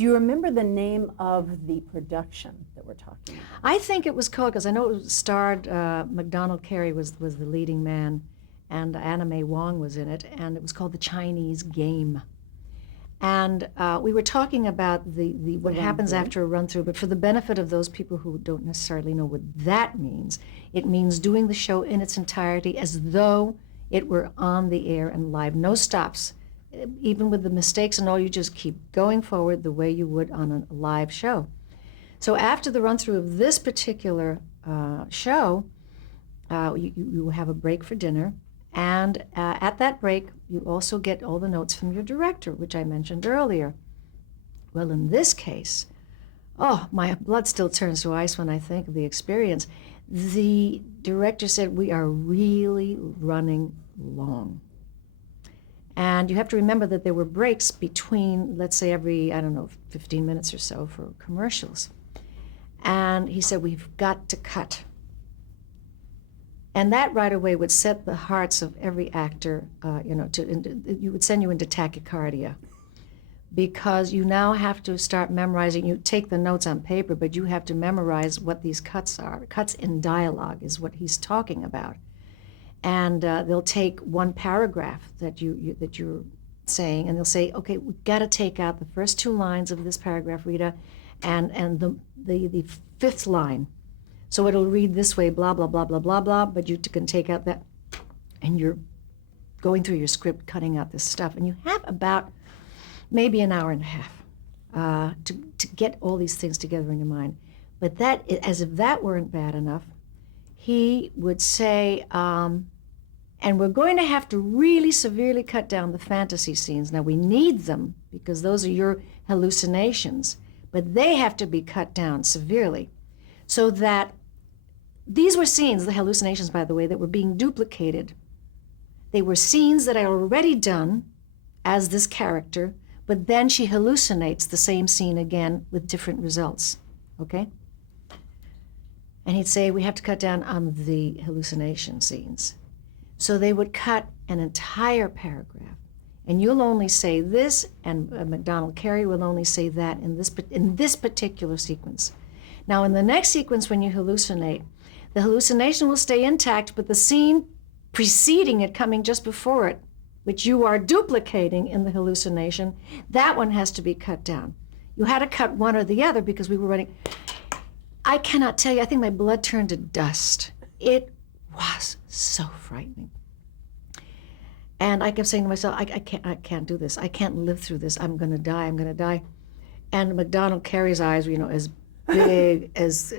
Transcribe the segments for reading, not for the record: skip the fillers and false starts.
Do you remember the name of the production that we're talking about? I think it was called, because I know it starred, MacDonald Carey was the leading man, and Anna May Wong was in it, and it was called The Chinese Game. And we were talking about what happens after a run-through, but for the benefit of those people who don't necessarily know what that means, it means doing the show in its entirety as though it were on the air and live, no stops. Even with the mistakes and all, you just keep going forward the way you would on a live show. So after the run-through of this particular show, you have a break for dinner, and at that break, you also get all the notes from your director, which I mentioned earlier. Well, in this case, oh, my blood still turns to ice when I think of the experience. The director said, we are really running long. And you have to remember that there were breaks between, let's say, every, 15 minutes or so for commercials. And he said, we've got to cut. And that right away would set the hearts of every actor, you would send you into tachycardia, because you now have to start memorizing. You take the notes on paper, but you have to memorize what these cuts are. Cuts in dialogue is what he's talking about. And they'll take one paragraph that you're saying, and they'll say, okay, we've got to take out the first 2 lines of this paragraph, Rita, and the 5th line. So it'll read this way, blah, blah, blah, blah, blah, blah, but you can take out that, and you're going through your script, cutting out this stuff. And you have about maybe an hour and a half to get all these things together in your mind. But that, as if that weren't bad enough, he would say, and we're going to have to really severely cut down the fantasy scenes. Now, we need them because those are your hallucinations, but they have to be cut down severely so that these were scenes, the hallucinations, by the way, that were being duplicated. They were scenes that are already done as this character, but then she hallucinates the same scene again with different results, okay? And he'd say, we have to cut down on the hallucination scenes. So they would cut an entire paragraph, and you'll only say this, and MacDonald Carey will only say that in this particular sequence. Now, in the next sequence, when you hallucinate, the hallucination will stay intact, but the scene preceding it, coming just before it, which you are duplicating in the hallucination, that one has to be cut down. You had to cut one or the other because we were running. I cannot tell you, I think my blood turned to dust. It was so frightening. And I kept saying to myself, I can't do this. I can't live through this. I'm going to die. I'm going to die. And MacDonald Carey's eyes were, as big as,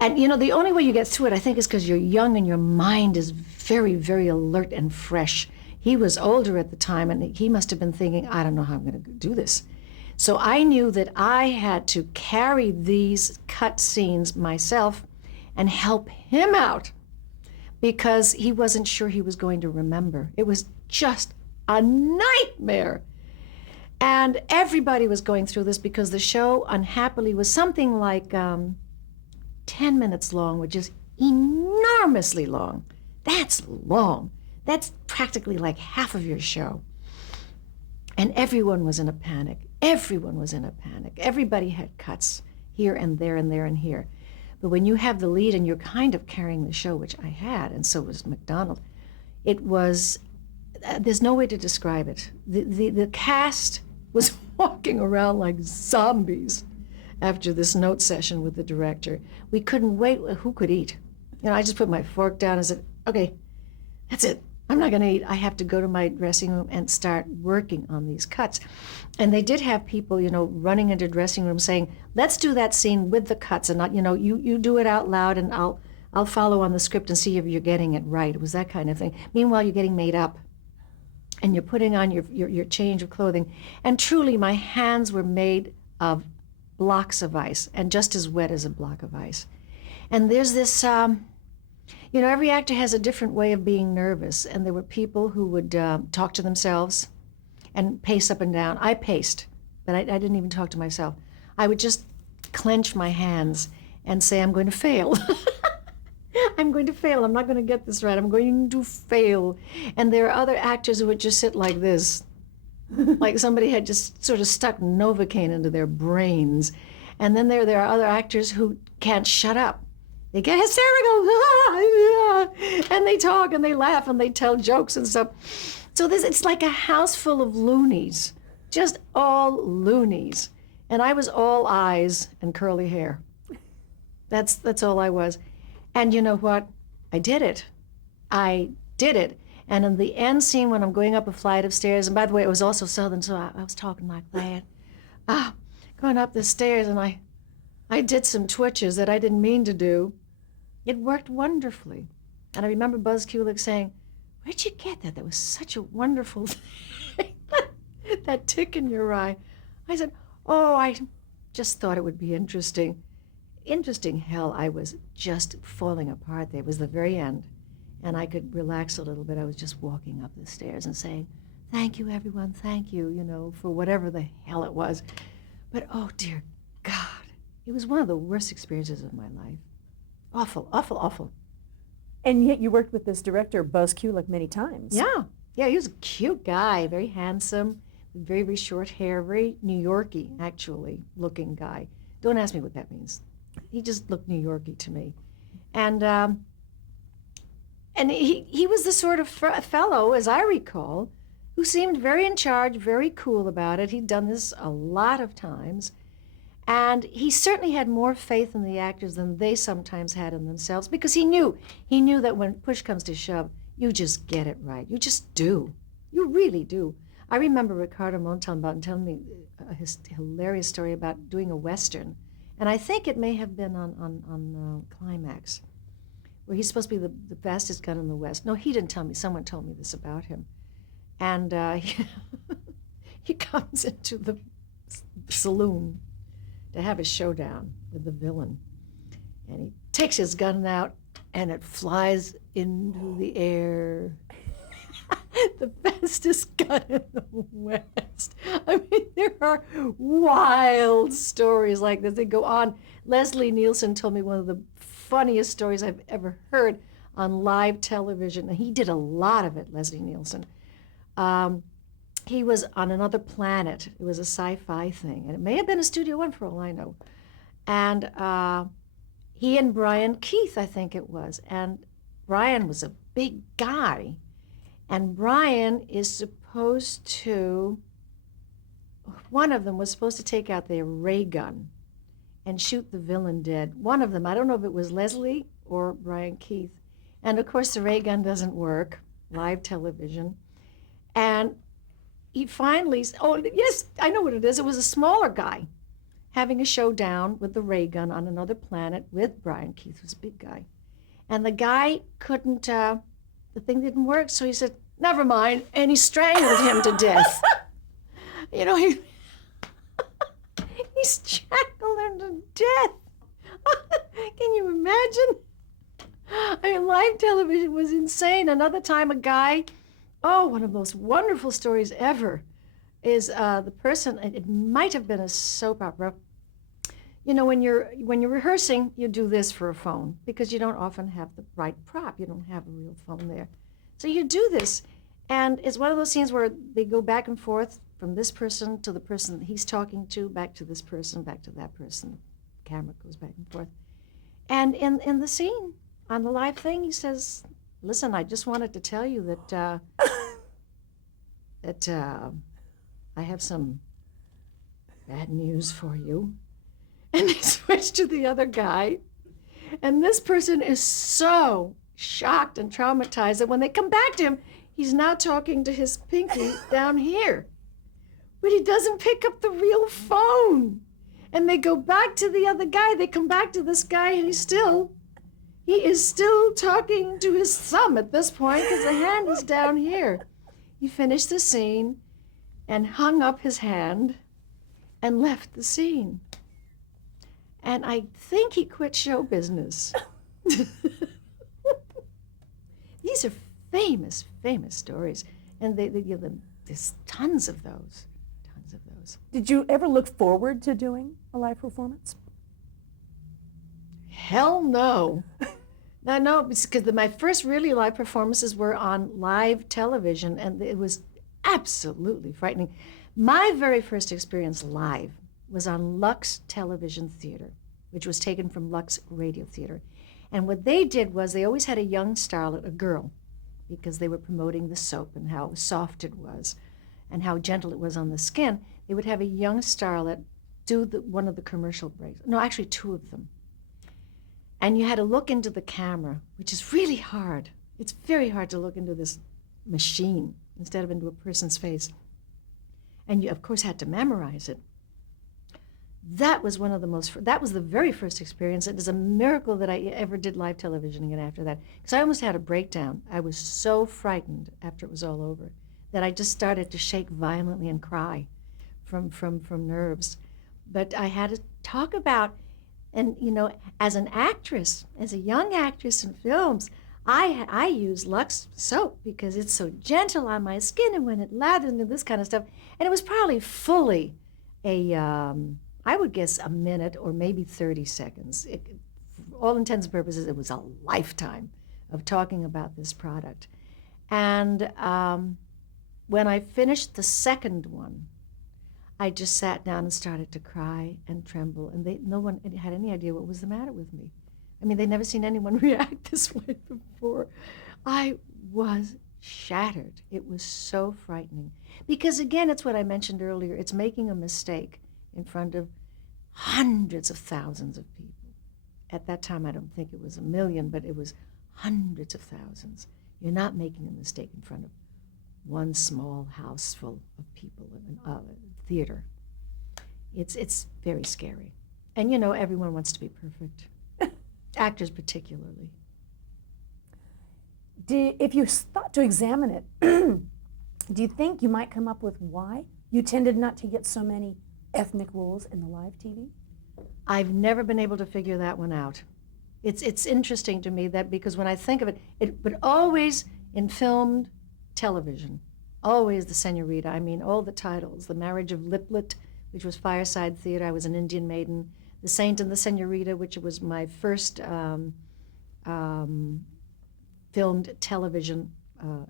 and the only way you get through it, I think, is because you're young and your mind is very, very alert and fresh. He was older at the time, and he must have been thinking, I don't know how I'm going to do this. So I knew that I had to carry these cut scenes myself and help him out because he wasn't sure he was going to remember. It was just a nightmare. And everybody was going through this because the show, unhappily, was something like 10 minutes long, which is enormously long. That's long. That's practically like half of your show. And everyone was in a panic. Everyone was in a panic. Everybody had cuts here and there and there and here. But when you have the lead and you're kind of carrying the show, which I had, and so was MacDonald, it was, there's no way to describe it. The cast was walking around like zombies after this note session with the director. We couldn't wait. Who could eat? I just put my fork down and said, okay, that's it. I'm not going to eat. I have to go to my dressing room and start working on these cuts. And they did have people, running into dressing rooms saying, let's do that scene with the cuts, and not, you do it out loud, and I'll follow on the script and see if you're getting it right. It was that kind of thing. Meanwhile, you're getting made up, and you're putting on your change of clothing. And truly, my hands were made of blocks of ice, and just as wet as a block of ice. And there's this, every actor has a different way of being nervous, and there were people who would talk to themselves and pace up and down. I paced, but I didn't even talk to myself. I would just clench my hands and say, I'm going to fail. I'm going to fail. I'm not going to get this right. I'm going to fail. And there are other actors who would just sit like this. like somebody had just sort of stuck Novocaine into their brains. And then there are other actors who can't shut up. They get hysterical, and they talk and they laugh and they tell jokes and stuff. So it's like a house full of loonies, just all loonies. And I was all eyes and curly hair. That's all I was. And you know what? I did it. I did it. And in the end scene when I'm going up a flight of stairs, and by the way, it was also Southern, so I was talking like that. Going up the stairs, and I did some twitches that I didn't mean to do. It worked wonderfully. And I remember Buzz Kulick saying, "Where'd you get that? That was such a wonderful thing." That tick in your eye. I said, "Oh, I just thought it would be interesting." Interesting, hell, I was just falling apart there. It was the very end. And I could relax a little bit. I was just walking up the stairs and saying, "Thank you, everyone, thank you, for whatever the hell it was." But oh, dear God, it was one of the worst experiences of my life. Awful, awful, awful. And yet you worked with this director, Buzz Kulick, many times. Yeah, he was a cute guy, very handsome, very, very short hair, very New Yorky, actually, looking guy. Don't ask me what that means. He just looked New Yorky to me. And he was the sort of fellow, as I recall, who seemed very in charge, very cool about it. He'd done this a lot of times. And he certainly had more faith in the actors than they sometimes had in themselves, because he knew that when push comes to shove, you just get it right. You just do. You really do. I remember Ricardo Montalban telling me his hilarious story about doing a Western. And I think it may have been on Climax, where he's supposed to be the fastest gun in the West. No, he didn't tell me. Someone told me this about him. And he comes into the saloon to have a showdown with the villain. And he takes his gun out, and it flies into the air. The fastest gun in the West. I mean, there are wild stories like this. They go on. Leslie Nielsen told me one of the funniest stories I've ever heard on live television. And he did a lot of it, Leslie Nielsen. He was on another planet. It was a sci-fi thing. And it may have been a Studio One for all I know. And he and Brian Keith, I think it was. And Brian was a big guy. And Brian is supposed to, one of them was supposed to take out their ray gun and shoot the villain dead. One of them, I don't know if it was Leslie or Brian Keith. And of course the ray gun doesn't work, live television. And he finally, oh yes, I know what it is. It was a smaller guy having a showdown with the ray gun on another planet with Brian Keith, who's a big guy. And the guy couldn't, the thing didn't work, so he said, "Never mind," and he strangled him to death. He strangled him to death. Can you imagine? I mean, live television was insane. Another time, a guy, one of the most wonderful stories ever, is the person, it might have been a soap opera. When you're rehearsing, you do this for a phone because you don't often have the right prop. You don't have a real phone there. So you do this, and it's one of those scenes where they go back and forth from this person to the person that he's talking to, back to this person, back to that person. The camera goes back and forth. And in the scene, on the live thing, he says, "Listen, I just wanted to tell you that I have some bad news for you." And they switch to the other guy. And this person is so shocked and traumatized that when they come back to him, he's now talking to his pinky down here. But he doesn't pick up the real phone. And they go back to the other guy. They come back to this guy, and he is still talking to his thumb at this point because the hand is down here. He finished the scene and hung up his hand and left the scene. And I think he quit show business. These are famous, famous stories. And they give them, there's tons of those. Did you ever look forward to doing a live performance? Hell no. No, because my first really live performances were on live television, and it was absolutely frightening. My very first experience live was on Lux Television Theater, which was taken from Lux Radio Theater. And what they did was they always had a young starlet, a girl, because they were promoting the soap and how soft it was and how gentle it was on the skin. They would have a young starlet do one of the commercial breaks. No, actually two of them. And you had to look into the camera, which is really hard. It's very hard to look into this machine instead of into a person's face. And you, of course, had to memorize it. That was that was the very first experience. It is a miracle that I ever did live television again after that, because I almost had a breakdown. I was so frightened after it was all over that I just started to shake violently and cry from nerves. But I had to talk about, and as an actress, as a young actress in films, I use Lux soap because it's so gentle on my skin and when it lathers and this kind of stuff. And it was probably fully I would guess a minute or maybe 30 seconds. For all intents and purposes, it was a lifetime of talking about this product. And when I finished the second one, I just sat down and started to cry and tremble, and no one had any idea what was the matter with me. I mean, they'd never seen anyone react this way before. I was shattered. It was so frightening. Because again, it's what I mentioned earlier, it's making a mistake in front of hundreds of thousands of people. At that time, I don't think it was 1 million, but it was hundreds of thousands. You're not making a mistake in front of one small house full of people in a theater. It's very scary. And everyone wants to be perfect. Actors particularly. If you thought to examine it, do you think you might come up with why you tended not to get so many ethnic roles in the live TV? I've never been able to figure that one out. It's interesting to me that because when I think of it, but always in filmed television, always the Senorita. I mean, all the titles, The Marriage of Liplet, which was Fireside Theater. I was an Indian maiden. The Saint and the Senorita, which was my first filmed television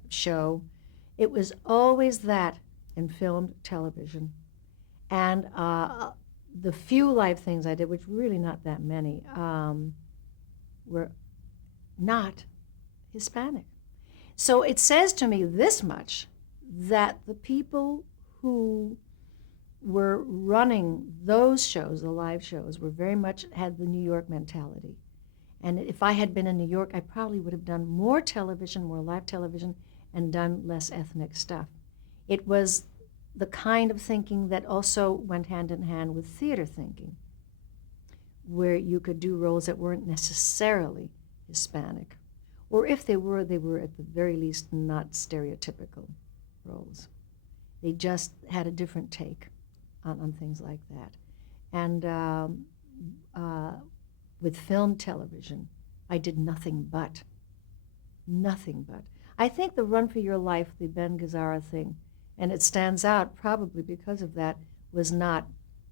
show. It was always that in filmed television. And the few live things I did, which were really not that many, were not Hispanic. So it says to me this much, that the people who were running those shows, the live shows, were very much had the New York mentality. And if I had been in New York, I probably would have done more television, more live television, and done less ethnic stuff. It was the kind of thinking that also went hand in hand with theater thinking, where you could do roles that weren't necessarily Hispanic. Or if they were at the very least not stereotypical roles. They just had a different take on things like that. And with film television, I did nothing but. I think the Run for Your Life, the Ben Gazzara thing, and it stands out probably because of that, was not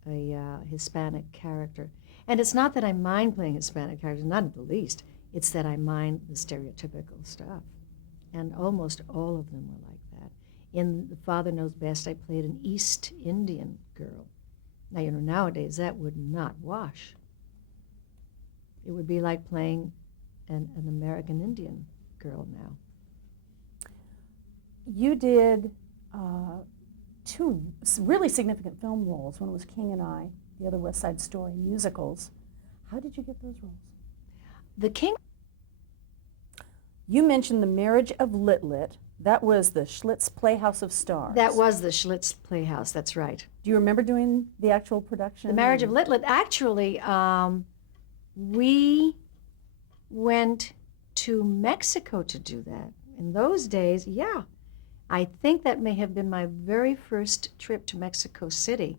a Hispanic character. And it's not that I mind playing Hispanic characters, not in the least. It's that I mind the stereotypical stuff. And almost all of them were like that. In The Father Knows Best, I played an East Indian girl. Now, nowadays that would not wash. It would be like playing an American Indian girl now. You did two really significant film roles. One was King and I, the other West Side Story, musicals. How did you get those roles? The King. You mentioned The Marriage of Lit. That was the Schlitz Playhouse of Stars. That was the Schlitz Playhouse, that's right. Do you remember doing the actual production? The Marriage of Lit. Actually, we went to Mexico to do that. In those days, yeah. I think that may have been my very first trip to Mexico City,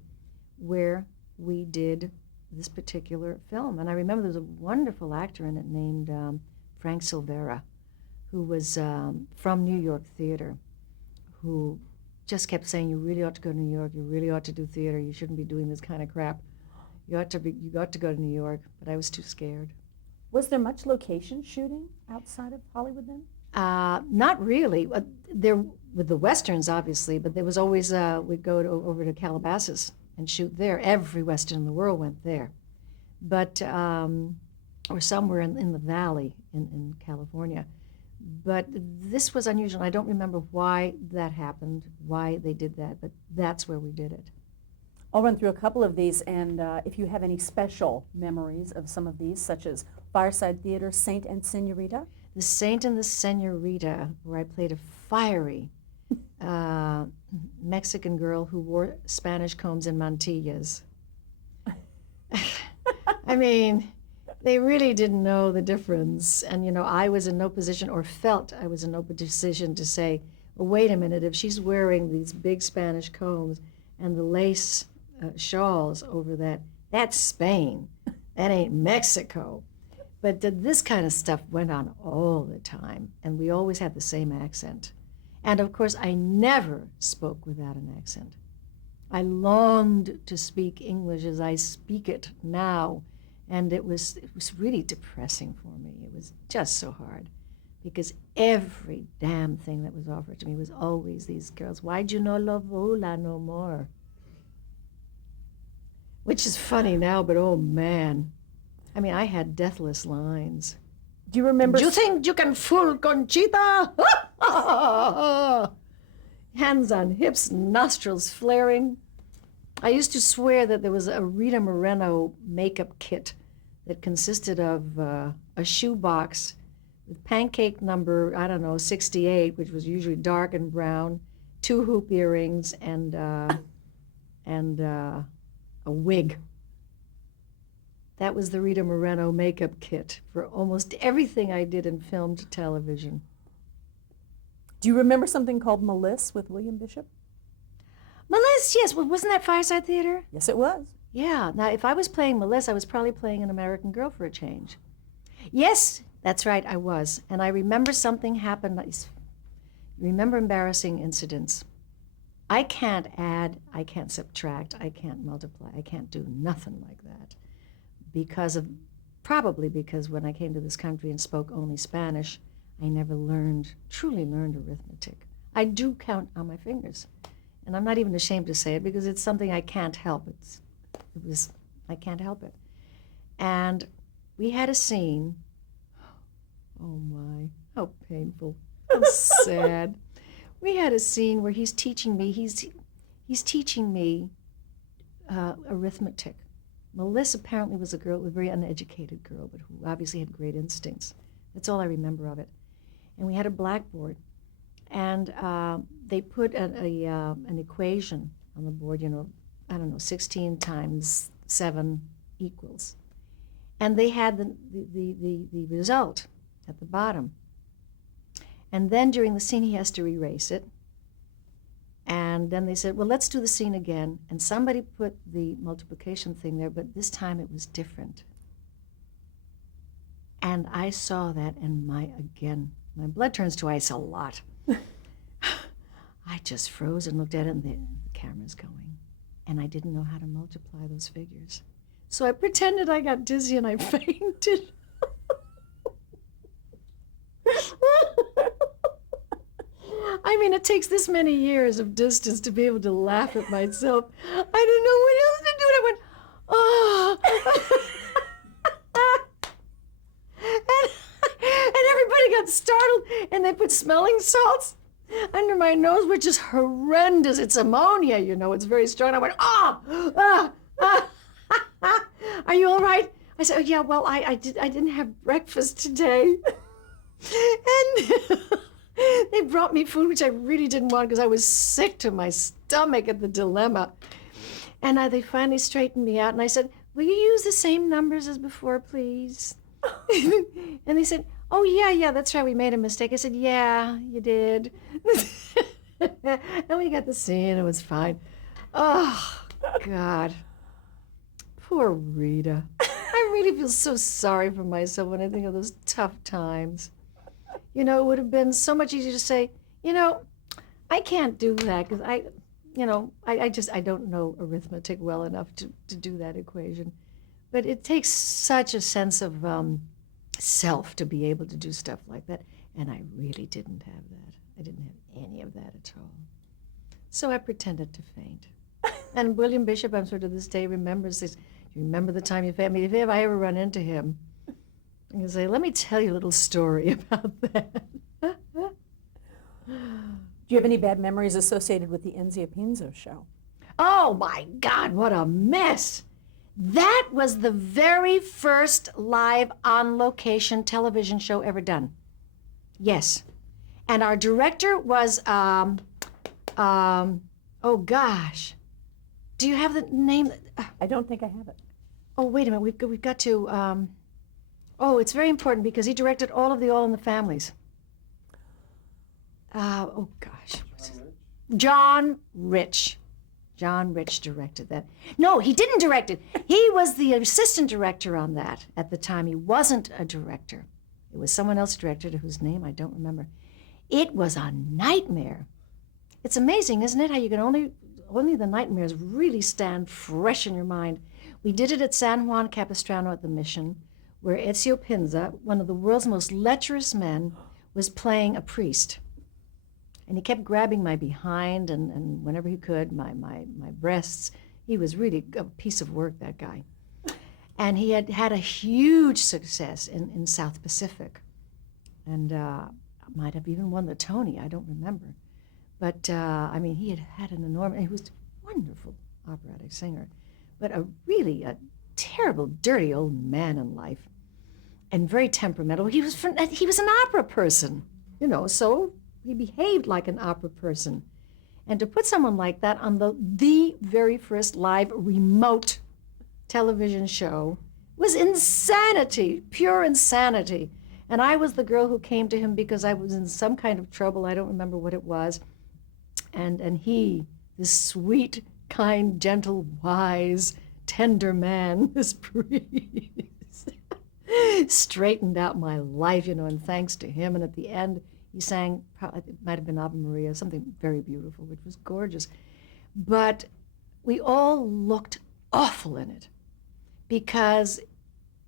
where we did this particular film. And I remember there was a wonderful actor in it named Frank Silvera, who was from New York theater, who just kept saying, you really ought to go to New York, you really ought to do theater, you shouldn't be doing this kind of crap. You ought to go to New York, but I was too scared. Was there much location shooting outside of Hollywood then? Not really. There with the westerns, obviously, but there was always we'd go over to Calabasas and shoot there. Every western in the world went there, but or somewhere in the valley in California. But this was unusual. I don't remember why that happened, why they did that, but that's where we did it. I'll run through a couple of these, and if you have any special memories of some of these, such as Fireside Theater, Saint and Senorita. The Saint and the Senorita, where I played a fiery Mexican girl who wore Spanish combs and mantillas. I mean, they really didn't know the difference. And, you know, I was in no position, or felt I was in no position to say, well, wait a minute, if she's wearing these big Spanish combs and the lace shawls over that, that's Spain. That ain't Mexico. But this kind of stuff went on all the time, and we always had the same accent. And of course, I never spoke without an accent. I longed to speak English as I speak it now, and it was really depressing for me. It was just so hard, because every damn thing that was offered to me was always these girls. Why'd you no love Ola no more? Which is funny now, but oh man. I mean, I had deathless lines. Do you remember? Do you think you can fool Conchita? Hands on hips, nostrils flaring. I used to swear that there was a Rita Moreno makeup kit that consisted of a shoebox with pancake number, I don't know, 68, which was usually dark and brown, 2 hoop earrings, and a wig. That was the Rita Moreno makeup kit for almost everything I did in film to television. Do you remember something called Melissa with William Bishop? Melissa, yes. Well, wasn't that Fireside Theater? Yes, it was. Yeah. Now, if I was playing Melissa, I was probably playing an American Girl for a change. Yes, that's right, I was. And I remember something happened. I remember embarrassing incidents. I can't add, I can't subtract, I can't multiply, I can't do nothing like that. Probably because when I came to this country and spoke only Spanish, I never truly learned arithmetic. I do count on my fingers. And I'm not even ashamed to say it, because it's something I can't help. I can't help it. And we had a scene, oh my, how painful, how sad. We had a scene where he's teaching me arithmetic. Melissa apparently was a very uneducated girl, but who obviously had great instincts. That's all I remember of it. And we had a blackboard, and they put an equation on the board, 16 times 7 equals. And they had the result at the bottom. And then during the scene, he has to erase it. And then they said, well, let's do the scene again. And somebody put the multiplication thing there, but this time it was different. And I saw that, and my blood turns to ice a lot. I just froze and looked at it, and the camera's going. And I didn't know how to multiply those figures. So I pretended I got dizzy and I fainted. I mean, it takes this many years of distance to be able to laugh at myself. I didn't know what else to do. And I went, oh. and everybody got startled, and they put smelling salts under my nose, which is horrendous. It's ammonia, it's very strong. I went, are you all right? I said, oh, yeah, well, I didn't have breakfast today. And they brought me food, which I really didn't want, because I was sick to my stomach at the dilemma. And they finally straightened me out, and I said, will you use the same numbers as before, please? And they said, oh, yeah, that's right, we made a mistake. I said, yeah, you did. And we got the scene, it was fine. Oh, God. Poor Rita. I really feel so sorry for myself when I think of those tough times. It would have been so much easier to say, I can't do that, because I don't know arithmetic well enough to do that equation. But it takes such a sense of self to be able to do stuff like that. And I really didn't have that. I didn't have any of that at all. So I pretended to faint. And William Bishop, I'm sure to this day, remembers this. You remember the time you fainted? I mean, if I ever run into him, I'm going to say, let me tell you a little story about that. Do you have any bad memories associated with the Enzia Pinzo show? Oh my God, what a mess. That was the very first live on-location television show ever done. Yes. And our director was, oh gosh. Do you have the name? I don't think I have it. Oh, wait a minute, we've got to, it's very important because he directed all of the All in the Families. Oh gosh. John Rich. John Rich directed that. No, he didn't direct it. He was the assistant director on that at the time. He wasn't a director. It was someone else directed whose name I don't remember. It was a nightmare. It's amazing, isn't it, how you can only the nightmares really stand fresh in your mind. We did it at San Juan Capistrano at the Mission, where Ezio Pinza, one of the world's most lecherous men, was playing a priest. And he kept grabbing my behind and whenever he could, my breasts. He was really a piece of work, that guy. And he had had a huge success in South Pacific. And might have even won the Tony, I don't remember. But, I mean, he had an enormous, he was a wonderful operatic singer, but really a terrible, dirty old man in life. And very temperamental. He was an opera person, so he behaved like an opera person. And to put someone like that on the very first live remote television show was insanity, pure insanity. And I was the girl who came to him because I was in some kind of trouble. I don't remember what it was. And he, this sweet, kind, gentle, wise, tender man, this priest, straightened out my life, and thanks to him. And at the end, he sang, it might have been Ave Maria, something very beautiful, which was gorgeous. But we all looked awful in it because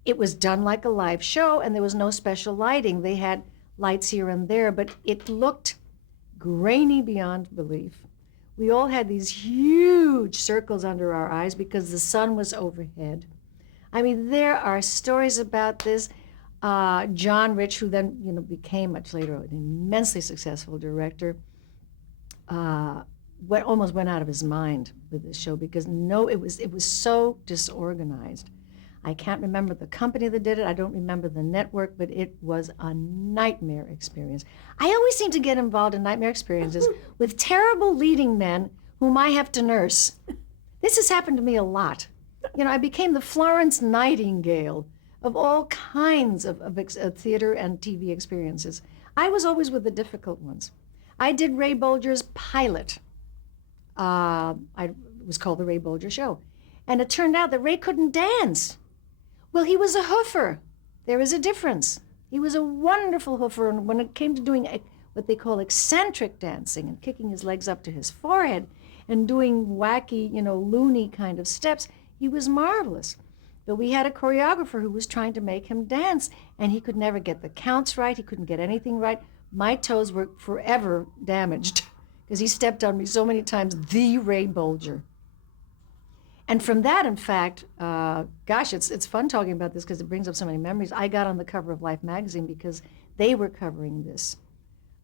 it was done like a live show and there was no special lighting. They had lights here and there, but it looked grainy beyond belief. We all had these huge circles under our eyes because the sun was overhead. I mean, there are stories about this. John Rich, who then became much later an immensely successful director, almost went out of his mind with this show because it was so disorganized. I can't remember the company that did it. I don't remember the network, but it was a nightmare experience. I always seem to get involved in nightmare experiences with terrible leading men whom I have to nurse. This has happened to me a lot. I became the Florence Nightingale of all kinds of theater and TV experiences. I was always with the difficult ones. I did Ray Bolger's pilot. It was called The Ray Bolger Show. And it turned out that Ray couldn't dance. Well, he was a hoofer. There is a difference. He was a wonderful hoofer, and when it came to doing what they call eccentric dancing and kicking his legs up to his forehead and doing wacky, loony kind of steps, he was marvelous. But we had a choreographer who was trying to make him dance, and he could never get the counts right. He couldn't get anything right. My toes were forever damaged because he stepped on me so many times, the Ray Bolger. And from that, in fact, it's fun talking about this because it brings up so many memories. I got on the cover of Life magazine because they were covering this.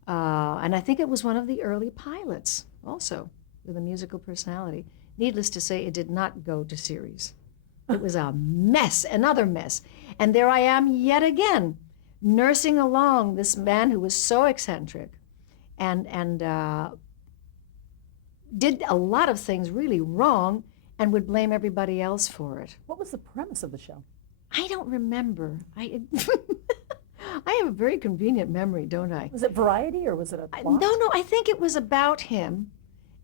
And I think it was one of the early pilots also with a musical personality. Needless to say, it did not go to series. It was a mess, another mess. And there I am yet again, nursing along this man who was so eccentric and did a lot of things really wrong and would blame everybody else for it. What was the premise of the show? I don't remember. I have a very convenient memory, don't I? Was it variety or was it a plot? No, I think it was about him,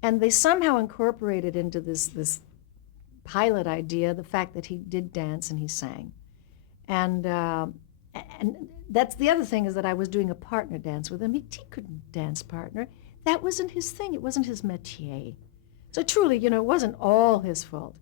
and they somehow incorporated into this pilot idea the fact that he did dance and he sang. And that's the other thing, is that I was doing a partner dance with him. He couldn't dance partner. That wasn't his thing. It wasn't his métier. So truly, it wasn't all his fault.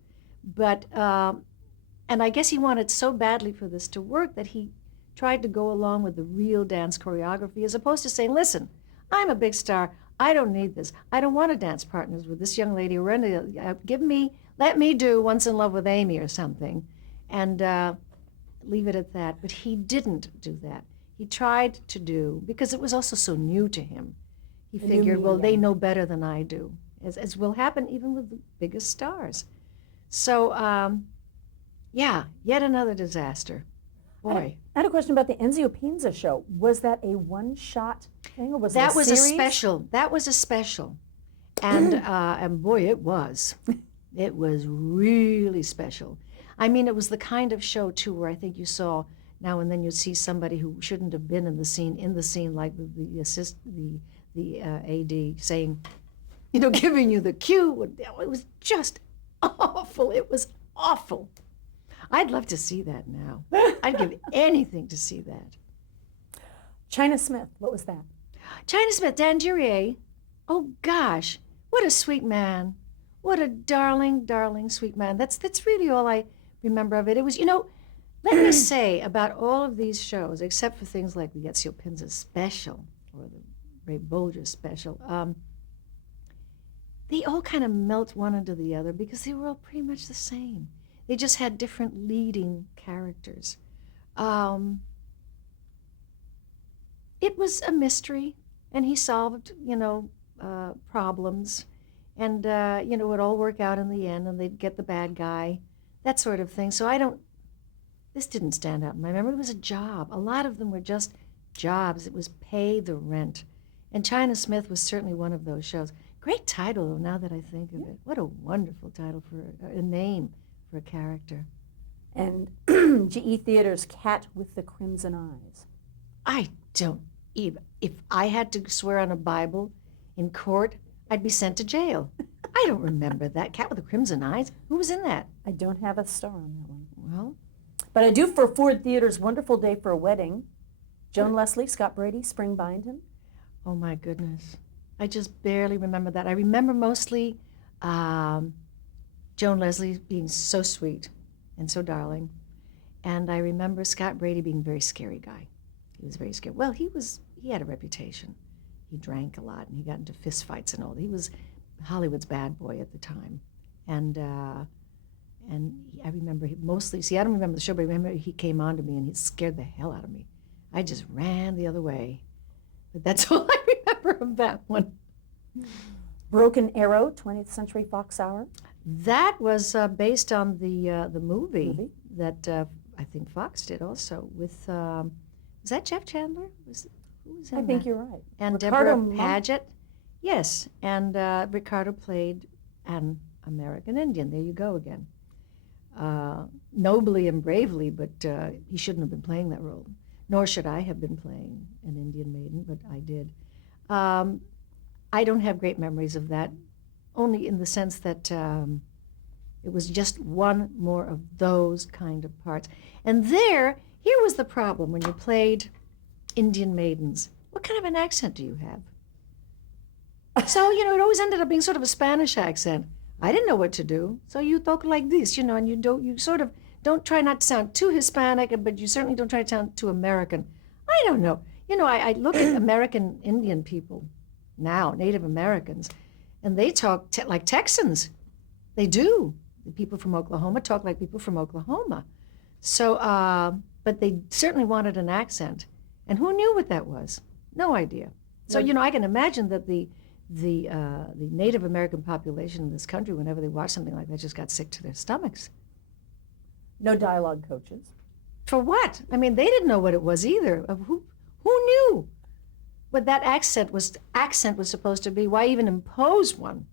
But, and I guess he wanted so badly for this to work that he tried to go along with the real dance choreography as opposed to saying, listen, I'm a big star. I don't need this. I don't want to dance partners with this young lady. Let me do Once in Love with Amy or something, and leave it at that. But he didn't do that. He tried to do, because it was also so new to him. He figured, well, they know better than I do, as will happen even with the biggest stars. So, yeah, yet another disaster. Boy. I had a question about the Enzio Pinza show. Was that a one-shot thing, or was it a series? That was a special. And boy, it was. It was really special. I mean, it was the kind of show, too, where I think you saw now and then you'd see somebody who shouldn't have been in the scene, like the AD saying, giving you the cue. It was just awful. It was awful. I'd love to see that now. I'd give anything to see that. China Smith, what was that? China Smith, Dan Duryea. Oh gosh, what a sweet man. What a darling, darling, sweet man. That's really all I remember of it. It was, let me say about all of these shows, except for things like the Ezio Pinza special or the Ray Bolger special, they all kind of melt one into the other because they were all pretty much the same. They just had different leading characters. It was a mystery, and he solved, problems, and, it would all work out in the end, and they'd get the bad guy, that sort of thing. So this didn't stand out in my memory. It was a job. A lot of them were just jobs. It was pay the rent. And China Smith was certainly one of those shows. Great title, though, now that I think of it. What a wonderful title for a name for a character. And GE Theater's Cat with the Crimson Eyes. I don't even. If I had to swear on a Bible in court, I'd be sent to jail. I don't remember that. Cat with the Crimson Eyes? Who was in that? I don't have a star on that one. Well, but I do for Ford Theater's Wonderful Day for a Wedding. Joan Leslie, Scott Brady, Spring Byington. Oh my goodness. I just barely remember that. I remember mostly Joan Leslie being so sweet and so darling. And I remember Scott Brady being a very scary guy. He was very scary. Well, he had a reputation. He drank a lot and he got into fist fights and all. He was Hollywood's bad boy at the time. And I remember I don't remember the show, but I remember he came on to me and he scared the hell out of me. I just ran the other way. But that's all I remember of that one. Broken Arrow, 20th Century Fox Hour. That was based on the movie that I think Fox did also with, was that Jeff Chandler? Who was in I think that? you're right. And Ricardo Deborah Paget. Yes, and Ricardo played an American Indian. There you go again. Nobly and bravely, but he shouldn't have been playing that role. Nor should I have been playing an Indian maiden, but I did. I don't have great memories of that, only in the sense that it was just one more of those kind of parts. And here was the problem when you played Indian maidens. What kind of an accent do you have? So, it always ended up being sort of a Spanish accent. I didn't know what to do. So you talk like this, and you sort of don't try not to sound too Hispanic, but you certainly don't try to sound too American. I don't know. I look at American Indian people now, Native Americans, and they talk like Texans. They do. The people from Oklahoma talk like people from Oklahoma. So, but they certainly wanted an accent. And who knew what that was? No idea. So, I can imagine that the Native American population in this country, whenever they watched something like that, just got sick to their stomachs. No dialogue coaches. For what? I mean, they didn't know what it was either. Who knew what that accent was supposed to be? Why even impose one?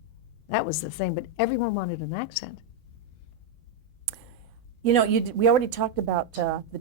That was the thing. But everyone wanted an accent. We already talked about the